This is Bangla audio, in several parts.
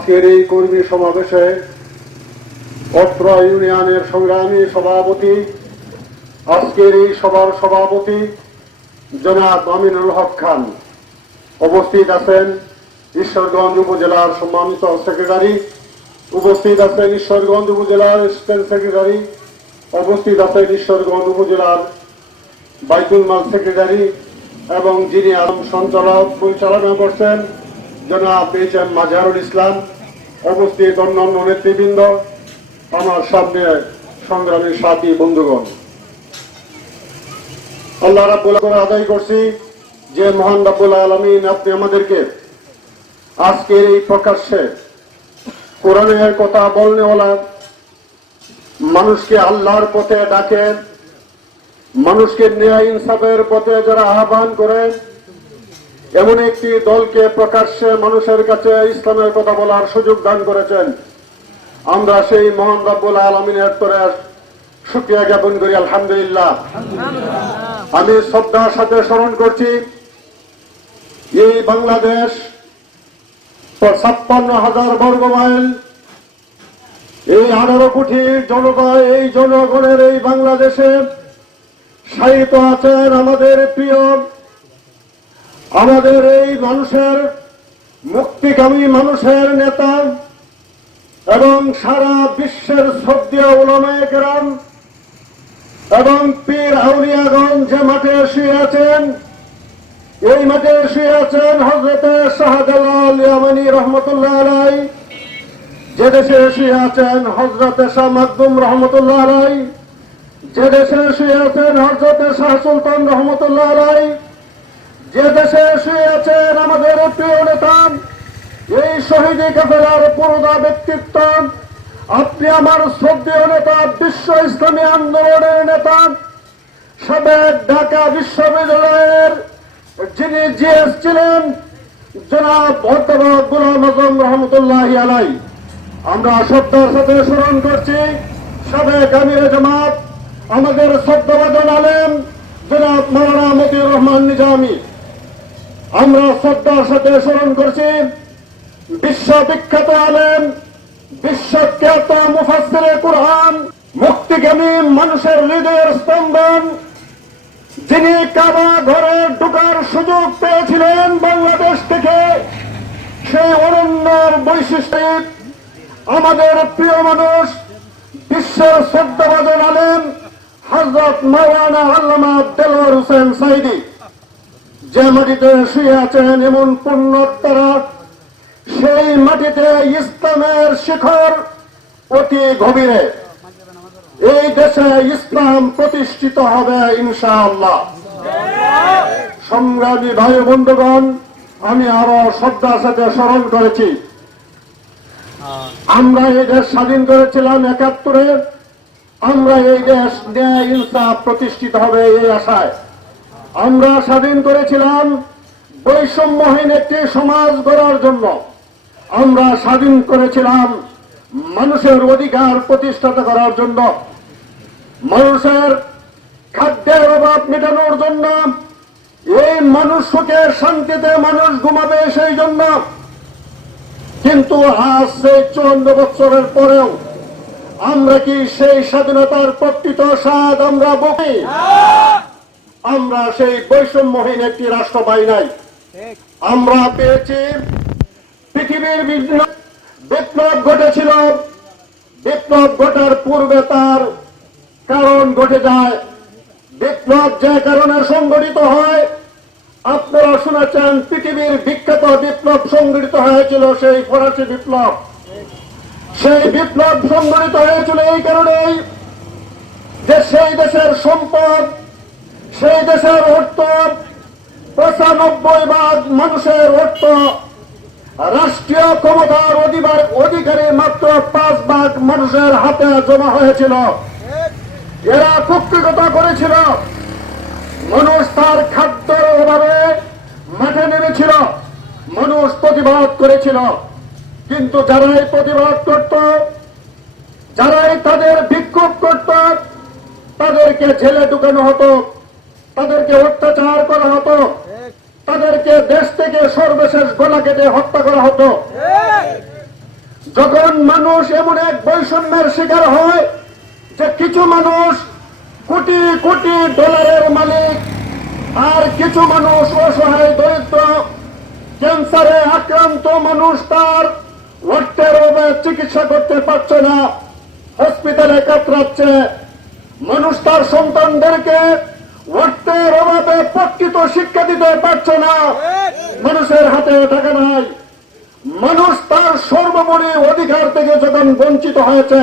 আজকের এই কর্মী সমাবেশে অত্র ইউনিয়নের সংগ্রামী সভাপতি, আজকের এই সভার সভাপতি জনাব আমিনুল হক খান। উপস্থিত আছেন ঈশ্বরগঞ্জ উপজেলার সম্মানিত সেক্রেটারি, উপস্থিত আছেন ঈশ্বরগঞ্জ উপজেলার স্টেট সেক্রেটারি, উপস্থিত আছেন ঈশ্বরগঞ্জ উপজেলার বাইতুল মাল সেক্রেটারি এবং যিনি আলম সঞ্চালক পরিচালনা করছেন জনাব এম মাজারুল ইসলাম উপস্থিত অন্যান্য নেতৃবৃন্দ, আমার সামনে সংগ্রামী সাথী বন্ধুগণ। আল্লাহ রাব্বুল করে আদায় করছি যে মহান রাব্বুল আলমিন আপনি আমাদেরকে আজকের এই প্রকাশ্যে কোরআনের কথা বলনেওয়ালা মানুষকে আল্লাহর পথে ডাকে, মানুষকে ন্যায় ইনসাফের পথে যারা আহ্বান করে এমন একটি দলকে প্রকাশ্যে মানুষের কাছে ইসলামের কথা বলার সুযোগ দান করেছেন। আমরা সেই মহান রব্বুল আলমিনের তরে শুক্রিয়া জ্ঞাপন করি আলহামদুলিল্লাহ। আমি শ্রদ্ধার সাথে স্মরণ করছি এই বাংলাদেশ ছাপ্পান্ন হাজার বর্গ মাইল এই আঠারো কোটি জনতা এই জনগণের এই বাংলাদেশে সাহিত্য আছেন আমাদের প্রিয় আমাদের এই মানুষের মুক্তিকামী মানুষের নেতা এবং সারা বিশ্বের শ্রদ্ধীয় উলামায়ে কেরাম এবং পীর আউলিয়াগঞ্জ যে মাঠে শুয়ে আছেন, এই মাঠে শুয়ে আছেন হজরতে শাহজালাল রহমতুল্লাহ আলাই, যে দেশে শুয়ে আছেন হজরতে শাহ মাকদুম রহমতুল্লাহ আলাই, যে দেশে শুয়ে আছেন হজরতে শাহ সুলতান রহমতুল্লাহ আলাই যে দেশে শুয়ে আছেন আমাদের প্রিয় নেতা, এই শহীদ কাফেলার পুরোদা ব্যক্তিত্ব, আপনি আমার শ্রদ্ধেয় নেতা, বিশ্ব ইসলামী আন্দোলনের নেতা, সাবেক ঢাকা বিশ্ববিদ্যালয়ের যিনি জিএস ছিলেন, জনাব অধ্যাপক গুলাম আজম রহমতুল্লাহ আলাই। আমরা শ্রদ্ধার সাথে স্মরণ করছি, সাবেক আমির জামাত, আমাদের শ্রদ্ধাভাজন আলেম, জনাব মৌলানা মতিউর রহমান নিজামী। আমরা শ্রদ্ধার সাথে স্মরণ করছি বিশ্ববিখ্যাত আলেম, বিশ্বখ্যাত মুফাসসিরে কোরআন, মুক্তিগামী মানুষের হৃদয়ের স্পন্দন, যিনি কাবা ঘরে ঢোকার সুযোগ পেয়েছিলেন বাংলাদেশ থেকে, সেই অনন্যর বৈশিষ্ট্য আমাদের প্রিয় মানুষ, বিশ্বের শ্রদ্ধাভাজন আলেম হজরত মৌলানা আল্লামা দেলোয়ার হোসেন সাইদি যে মাটিতে শুয়ে আছেন এমন পুণ্যত্তরা সেই মাটিতে ইসলামের শিখর অতি গভীরে। এই দেশে ইসলাম প্রতিষ্ঠিত হবে ইনশাআল্লাহ। সংগ্রামী ভাই বন্ধুগণ, আমি আরও শ্রদ্ধার সাথে স্মরণ করেছি। আমরা এই দেশ স্বাধীন করেছিলাম একাত্তরে। আমরা এই দেশ ন্যায় ইনসাফ প্রতিষ্ঠিত হবে এই আশায়। আমরা স্বাধীন করেছিলাম বৈষম্যহীন একটি সমাজ গড়ার জন্য। আমরা স্বাধীন করেছিলাম মানুষের অধিকার প্রতিষ্ঠাত করার জন্য। মানুষের খাদ্যের অভাব মেটানোর জন্য। এই মানুষ সুখে শান্তিতে মানুষ ঘুমাবে সেই জন্য। কিন্তু আজ সেই চুয়ান্ন বছরের পরেও আমরা কি সেই স্বাধীনতার প্রকৃত স্বাদ আমরা বকি আমরা সেই বৈষম্যহীন একটি রাষ্ট্র পাই নাই আমরা পেয়েছি পৃথিবীর বিভিন্ন বিপ্লব ঘটেছিল। বিপ্লব ঘটার পূর্বে তার কারণ ঘটে যায়। বিপ্লব যে কারণে সংগঠিত হয় আপনারা শুনেছেন পৃথিবীর বিখ্যাত বিপ্লব সংগঠিত হয়েছিল সেই ফরাসি বিপ্লব। সেই বিপ্লব সংগঠিত হয়েছিল এই কারণেই যে সেই দেশের সম্পদ সেই দেশের অর্থ পঁচানব্বই ভাগ মানুষের অর্থ। রাষ্ট্রীয় ক্ষমতার অধিবার অধিকারী মাত্র পাঁচ ভাগ মানুষের হাতে জমা হয়েছিল। এরা কুক্ষিগত করেছিল। মানুষ তার খাদ্যের অভাবে মাঠে নেমেছিল। মানুষ প্রতিবাদ করেছিল। কিন্তু যারাই প্রতিবাদ করত, যারাই তাদের বিক্ষোভ করত, তাদেরকে জেলে ঢুকানো হতো। তাদেরকে অত্যাচার করা হতো। তাদেরকে দেশ থেকে সর্বশেষ গলা কেটে হত্যা করা হতো। যখন মানুষ এমন এক বৈষম্যের শিকার হয় যে কিছু মানুষ কোটি কোটি ডলারের মালিক আর কিছু মানুষ অসহায়, দরিদ্র, ক্যান্সারে আক্রান্ত মানুষ তার অর্থের অভাবে চিকিৎসা করতে পারছে না, হসপিটালে কাতরাচ্ছে। মানুষ তার সন্তানদেরকে অর্থের অভাবে প্রকৃত শিক্ষা দিতে পারছে না। মানুষের হাতে টাকা নাই। মানুষ তার সর্বোপরি অধিকার থেকে যখন বঞ্চিত হয়েছে,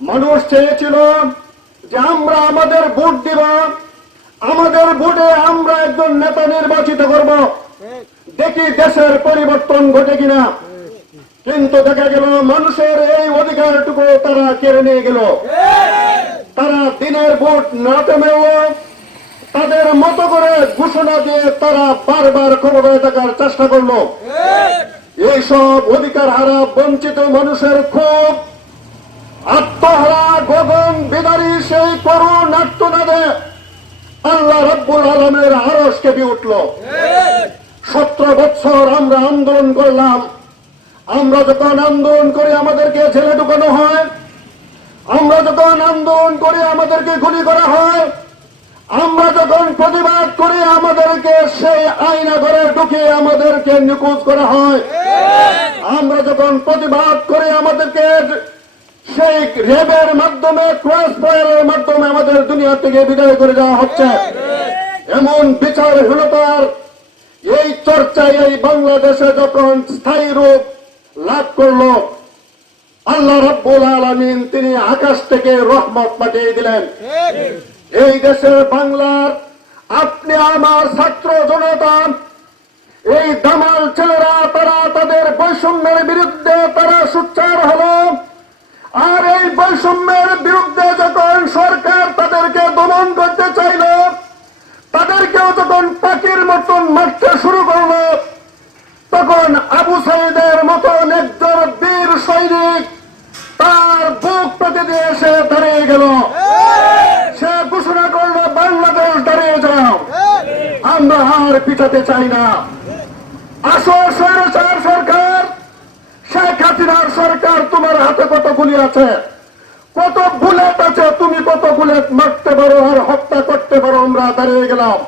মানুষ চেয়েছিল যে আমরা আমাদের ভোট দিব। আমাদের ভোটে আমরা একজন নেতা নির্বাচিত করব। দেখি দেশের পরিবর্তন ঘটে কিনা। কিন্তু দেখা গেল, মানুষের এই অধিকারটুকু তারা কেড়ে নিয়ে গেল। তারা দিনের ভোট না থেমেও তাদের মতো করে ঘোষণা দিয়ে তারা বারবার ক্ষমতায় থাকার চেষ্টা করল। এইসব অধিকার হারা বঞ্চিত মানুষের খুব আত্মহারা গগন বিদারী সেই করুণ আত্মনাদে আল্লাহ রব্বুল আলমের আরস কেঁপে উঠল। সতেরো বছর আমরা আন্দোলন করলাম। আমরা যখন আন্দোলন করে আমাদেরকে ছেলে ঢুকানো হয় আমরা যখন আন্দোলন করে আমাদেরকে গুলি করা হয় আমরা যখন প্রতিবাদ করি, আমাদেরকে সেই আইনা ঘরে ঢুকে আমাদেরকে নিখোঁজ করা হয়। আমরা যখন প্রতিবাদ করে, আমাদেরকে সেই রেবের মাধ্যমে, ক্রস ফায়ারের মাধ্যমে আমাদের দুনিয়া থেকে বিদায় করে দেওয়া হচ্ছে। এমন বিচারহীনতার এই চর্চায় এই বাংলাদেশে যখন স্থায়ী রূপ লাভ করল, আল্লাহ রাব্বুল আলামিন তিনি আকাশ থেকে রহমত পাঠিয়ে দিলেন। এই দেশের বাংলার, আপনি আমার ছাত্র জনতা, এই দামাল ছেলেরা, তারা তাদের বৈষম্যের বিরুদ্ধে তারা সুচ্চার হলো। আর এই বৈষম্যের বিরুদ্ধে যখন সরকার তাদেরকে দমন করতে চাইল, তাদেরকেও যখন পাখির মতন মারতে শুরু করল, তখন আবু সাইদের মতন একজন বীর সৈনিক তার বুক পেতে দিয়ে এসে দাঁড়িয়ে গেল সে ঘোষণা করল বাংলাদেশ দাঁড়িয়ে যাও আমরা আর পিছাতে চাই না। আসো স্বৈরাচার সরকার। শেখ হাসিনার সরকার তোমার হাতে কত গুলি আছে? কত বুলেট আছে? তুমি কত বুলেট মারতে পারো আর হত্যা করতে পারো? আমরা দাঁড়িয়ে গেলাম।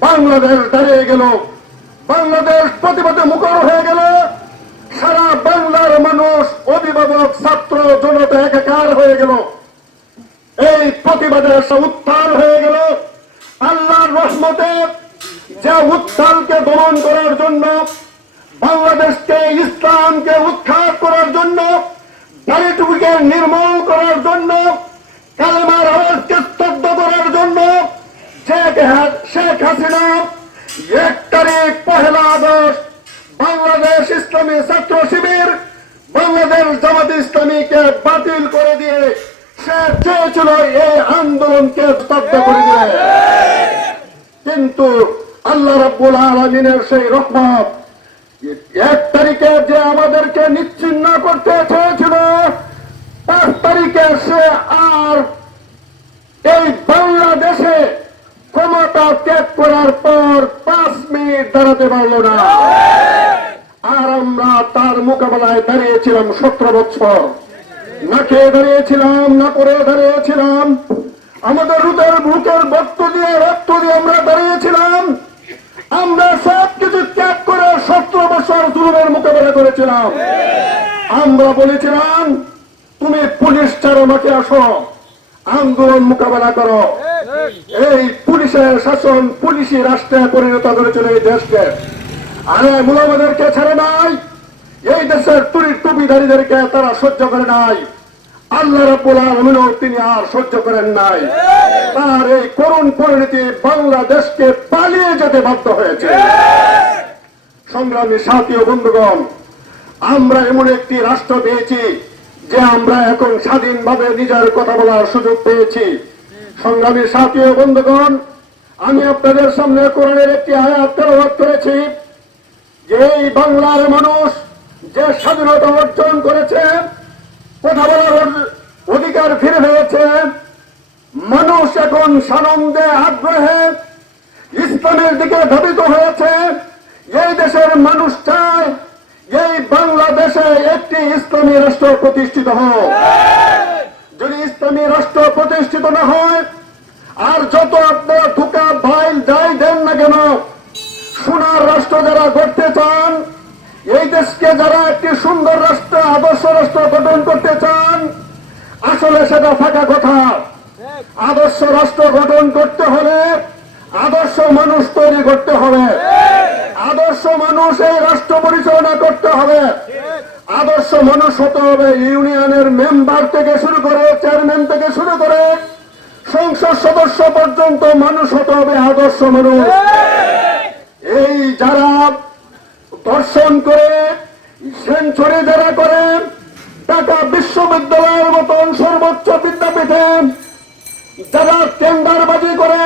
বাংলাদেশ দাঁড়িয়ে গেল। বাংলাদেশ প্রতিবাদে মুখর হয়ে গেল। সারা বাংলার মানুষ, অভিভাবক, ছাত্র, জনতা একাকার হয়ে গেল। এই প্রতিবাদের উত্থান হয়ে গেল। আল্লাহর রহমতে যে উত্থানকে দমন করার জন্য, বাংলাদেশকে ইসলামকে উৎখাত করার জন্য দারিদ্রকে নির্মূল করার জন্য, কালেমার আওয়াজকে স্তব্ধ করার জন্য শেখ হাসিনা এক তারিখ পহেলা আগস্ট বাংলাদেশ ইসলামী ছাত্র শিবির, বাংলাদেশ জামাত ইসলামীকে বাতিল করে দিয়ে চেয়েছিল এই আন্দোলনকে স্তব্ধ করে দিবে। কিন্তু আল্লাহ রাব্বুল আলমিনের সেই রহমত, এক তারিখে যে আমাদেরকে নিচ্ছিন্ন করতে চেয়েছিল, পাঁচ তারিখে সে আর এই বাংলাদেশে ক্ষমতা ত্যাগ করার পর পাঁচ মিনিট দাঁড়াতে পারল না। আর আমরা তার মোকাবেলায় দাঁড়িয়েছিলাম সতেরো বছর। খেয়ে দাঁড়িয়েছিলাম না করে দাঁড়িয়েছিলাম আমাদের রুদের বুকের রক্ত দিয়ে রক্ত দিয়ে আমরা দাঁড়িয়েছিলাম আমরা সব কিছু ত্যাগ করে সতেরো বছর জুলুমের মোকাবেলা করেছিলাম। আমরা বলেছিলাম, তুমি পুলিশ ছাড়ো, মাকে আসো। আন্দোলন মোকাবেলা করো। এই পুলিশের শাসন পুলিশি রাষ্ট্রে পরিণত করেছিল এই দেশকে। আরে মুলামাদেরকে ছেড়ে নাই। এই দেশের তুরি টুপিধারীদেরকে তারা সহ্য করে নাই। আল্লাহ রাব্বুল তিনি আর সহ্য করেন নাই। তার এই করুণ পরিণতি বাংলাদেশকে পালিয়ে যেতে বাধ্য হয়েছে। সংগ্রামী সাথী ও আমরা এমন একটি রাষ্ট্র পেয়েছি যে আমরা এখন স্বাধীনভাবে নিজের কথা বলার সুযোগ পেয়েছি। সংগ্রামী সাথী বন্ধুগণ, আমি আপনাদের সামনে কোরআনের একটি আয়াত করেছি যে এই বাংলার মানুষ যে স্বাধীনতা অর্জন করেছে কথা বলার অধিকার ফিরে পেয়েছে। মানুষ এখন সানন্দে আগ্রহে ইসলামের দিকে ধাবিত হয়েছে। এই দেশের মানুষ চায় এই বাংলাদেশে একটি ইসলামী রাষ্ট্র প্রতিষ্ঠিত হোক। যদি ইসলামী রাষ্ট্র প্রতিষ্ঠিত না হয়, আর যত আপনারা ঠুকা ভাইল যাই দেন না কেন, সোনার রাষ্ট্র যারা গড়তে চান, এই দেশকে যারা একটি সুন্দর রাষ্ট্র, আদর্শ রাষ্ট্র গঠন করতে আসলে সেটা ফাঁকা কথা। আদর্শ রাষ্ট্র গঠন করতে হলে আদর্শ মানুষ তৈরি করতে হবে। আদর্শ মানুষ এই রাষ্ট্র পরিচালনা করতে হবে। আদর্শ মানুষ হতে হবে ইউনিয়নের মেম্বার থেকে শুরু করে চেয়ারম্যান থেকে শুরু করে সংসদ সদস্য পর্যন্ত মানুষ হতে হবে আদর্শ মানুষ। এই যারা দর্শন করে, সেঞ্চুরি যারা করে, ঢাকা বিশ্ববিদ্যালয়ের মতন সর্বোচ্চ বিদ্যাপীঠে যারা টেন্ডারবাজি করে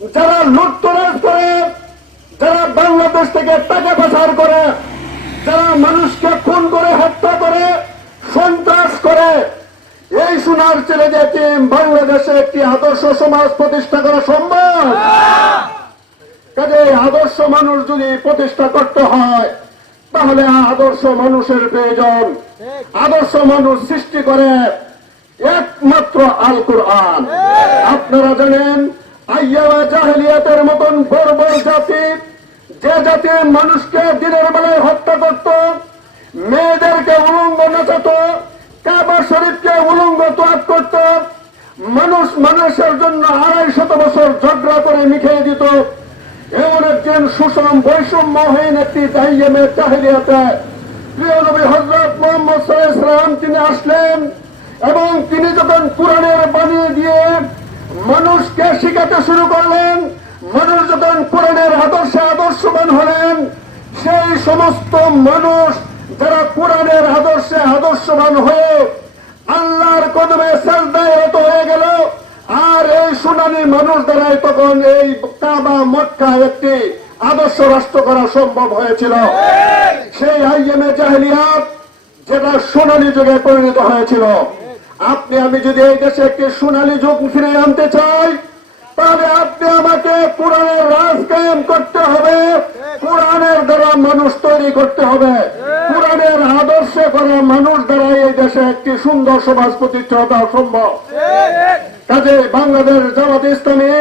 যারা লুটতরাজ করে যারা বাংলাদেশ থেকে টাকা পাচার করে যারা মানুষকে খুন করে হত্যা করে সন্ত্রাস করে এই সোনার ছেলে যে বাংলাদেশে একটি আদর্শ সমাজ প্রতিষ্ঠা করা সম্ভব? কাজে আদর্শ মানুষ যদি প্রতিষ্ঠা করতে হয় তাহলে আদর্শ মানুষের প্রয়োজন। আদর্শ মানুষ সৃষ্টি করে একমাত্র আল কোরআন। আপনারা জানেন জাহেলিয়াতের মতন বর্বর জাতি যে জাতি মানুষকে দিনের বেলায় হত্যা করত মেয়েদেরকে উলঙ্গ নাচাত কাবা শরীফকে উলঙ্গ তোয়াত করত মানুষ মানুষের জন্য আড়াই শত বছর ঝগড়া করে মিখিয়ে দিত। এমন একজন সুষম বৈষম্যহীন একটি জাহিয়ামে চাহিদাতে প্রিয় হজরত মোহাম্মদ তিনি আসলেন এবং তিনি যখন কোরআনের বাণী দিয়ে মানুষকে শিখাতে শুরু করলেন, মানুষ যখন কোরআনের আদর্শে আদর্শবান হলেন, সেই সমস্ত মানুষ যারা কোরআনের আদর্শে আদর্শবান হয়ে আল্লাহর কদমে রত হয়ে গেল আর এই শুনানি মানুষ দ্বারাই তখন এই কাবা, মক্কা একটি আদর্শ রাষ্ট্র করা সম্ভব হয়েছিল। সেই আইএমএ জাহেলিয়াত যেটা সোনালী যুগে পরিণত হয়েছিল। আপনি, আমি যদি এই দেশে একটি সোনালী যুগ ফিরে আনতে চাই তাহলে আপনি আমাকে কোরআনের রাজ কায়েম করতে হবে। কোরআনের দ্বারা মানুষ তৈরি করতে হবে। কোরআনের আদর্শে করা মানুষ দ্বারা এই দেশে একটি সুন্দর সমাজ প্রতিষ্ঠা সম্ভব। কাজে বাংলাদেশ জামাত ইসলামী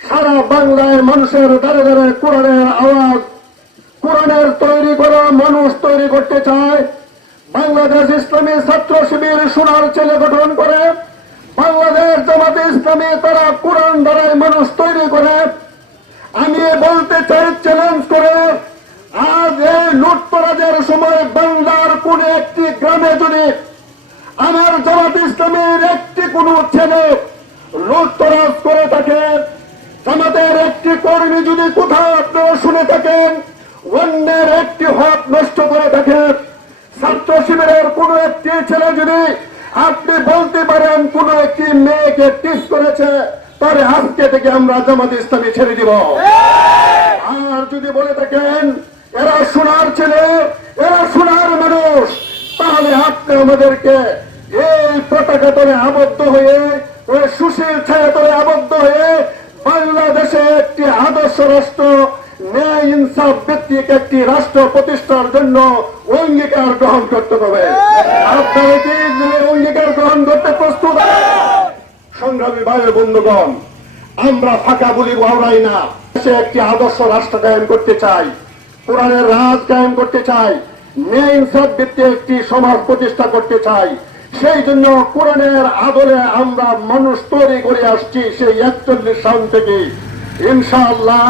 সারা বাংলায় মানুষের দ্বারে দ্বারে কোরআনের আওয়াজ, কোরআনের তৈরি করা মানুষ তৈরি করতে চায়। বাংলাদেশ ইসলামী ছাত্র শিবির সোনার ছেলে গঠন করে। বাংলাদেশ জামাত ইসলামী তারা কোরআন দ্বারাই মানুষ তৈরি করে। বলতে চাই চ্যালেঞ্জ করে, আজ এই লুটতরাজের সময় বাংলার কোন একটি গ্রামে যদি আমার জামাত ইসলামের একটি কোন ছেলে লুটতরাজ করে থাকে, জামাতের একটি কর্মী যদি কোথাও আপনারা শুনে থাকেন, অন্যের একটি হক নষ্ট করে থাকেন ছাত্র শিবিরের কোন একটি ছেলে যদি আপনি বলতে পারেন কোন একটি মেয়েকে টিস করেছে তাহলে আজকে থেকে আমরা জামাত ইসলামী ছেড়ে দিব। আর যদি বলে থাকেন, এরা সোনার ছেলে, এরা সোনার মানুষ, তাহলে আপনি আমাদেরকে এই পতাকা তলে আবদ্ধ হয়ে, ওই সুশীল ছায়া তলে আবদ্ধ হয়ে বাংলাদেশে একটি আদর্শ রাষ্ট্র, ন্যায়, ইনসাফ ভিত্তিক একটি রাষ্ট্র প্রতিষ্ঠার জন্য অঙ্গীকার গ্রহণ করতে হবে। আপনারা কি অঙ্গীকার গ্রহণ করতে প্রস্তুত সংগ্রামী ভাইয়ের বন্ধুগণ, আমরা ফাঁকা বলি বাউরাই না। সে একটি আদর্শ রাষ্ট্র কায়েম করতে চাই, কোরআনের রাজ কায়েম করতে চাই ন্যায় ইনসাফ একটি সমাজ প্রতিষ্ঠা করতে চাই। সেই জন্য কোরআনের আদলে আমরা মানুষ তৈরি করে আসছি সেই একচল্লিশ সাল থেকে। ইনশাআল্লাহ,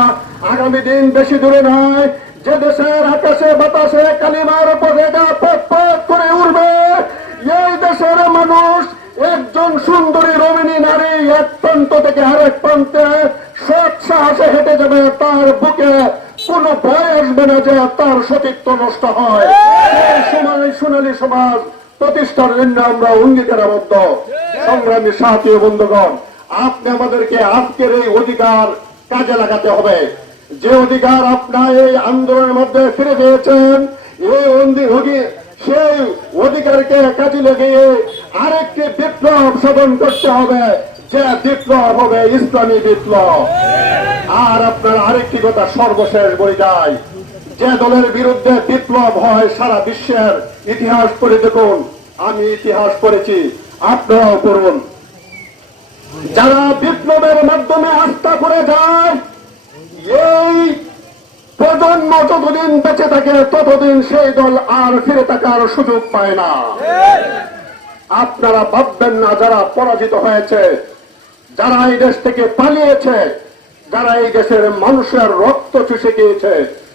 আগামী দিন বেশি দূরে নয়, যে দেশের আকাশে, বাতাসে, কালিমার পতাকা পথ পথ করে উঠবে এই দেশের মানুষ একজন সুন্দরী রমিনী নারী এক প্রান্ত থেকে আরেক প্রান্তে সৎ হেঁটে যাবে, তার বুকে কোন ভয় আসবে না যে তার সতীত্ব নষ্ট হয়। সোনালী সমাজ প্রতিষ্ঠার জন্য আমরা অঙ্গীকারাবদ্ধ সংগ্রামী সাথী বন্ধুগণ, আপনি আমাদেরকে আজকের এই অধিকার কাজে লাগাতে হবে। যে অধিকার আপনার এই আন্দোলনের মধ্যে ফিরে পেয়েছেন, এই অধিকার সেই অধিকারকে কাজে লাগিয়ে আরেকটি বিপ্লব সাধন করতে হবে, যে বিপ্লব হবে ইসলামী বিপ্লব। আর আপনার আরেকটি কথা সর্বশেষ বলে যায় যে দলের বিরুদ্ধে বিপ্লব হয় সারা বিশ্বের ইতিহাস পড়ে দেখুন, আমি ইতিহাস পড়েছি আপনারাও করুন যারা বিপ্লবের মাধ্যমে আস্থা করে যায়, এই প্রজন্ম যতদিন বেঁচে থাকে ততদিন সেই দল আর ফিরে থাকার সুযোগ পায় না। আপনারা ভাববেন না যারা পরাজিত হয়েছে যারা এই দেশ থেকে পালিয়েছে যারা এই দেশের মানুষের রক্ত চুষে গিয়েছে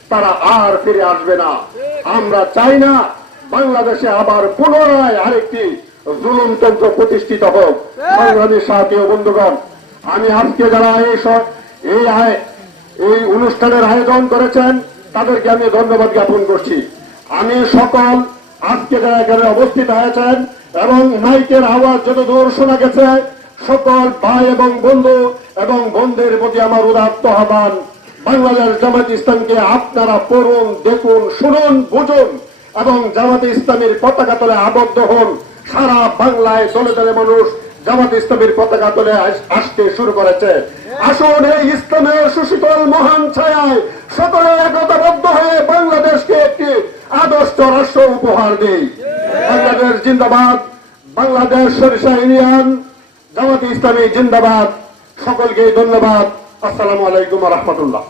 তারা আর ফিরে আসবে না। আমরা চাই না বাংলাদেশে আবার পুনরায় আরেকটি জুলুমতন্ত্র প্রতিষ্ঠিত হোক। সংগ্রামী সাথী ও বন্ধুগণ আমি আজকে যারা এই স- এই আয় এই অনুষ্ঠানের আয়োজন করেছেন, তাদেরকে আমি ধন্যবাদ জ্ঞাপন করছি। আমি সকল আজকে যারা এখানে উপস্থিত হয়েছেন এবং মাইকের আওয়াজ যত দূর শোনা গেছে, সকল ভাই এবং বন্ধু এবং বন্ধুদের প্রতি আমার উদাত্ত আহ্বান। বাংলাদেশ জামাত ইসলামকে আপনারা পড়ুন, দেখুন, শুনুন, বুঝুন এবং জামাত ইসলামের পতাকা তলে আবদ্ধ হন। সারা বাংলায় দলে দলে মানুষ। জামাত ইসলামের পতাকা তলে আস- আসতে শুরু করেছে। আসুন এই ইসলামের সুশীতল মহান ছায়ায় সকলে একতাবদ্ধ হয়ে বাংলাদেশকে একটি আদর্শ রাষ্ট্র উপহার দেই। বাংলাদেশ জিন্দাবাদ, বাংলাদেশ সরিষা ইউনিয়ন, জামাত ইসলামী জিন্দাবাদ। সকলকে ধন্যবাদ। আসসালামু আলাইকুম রহমতুল্লাহ।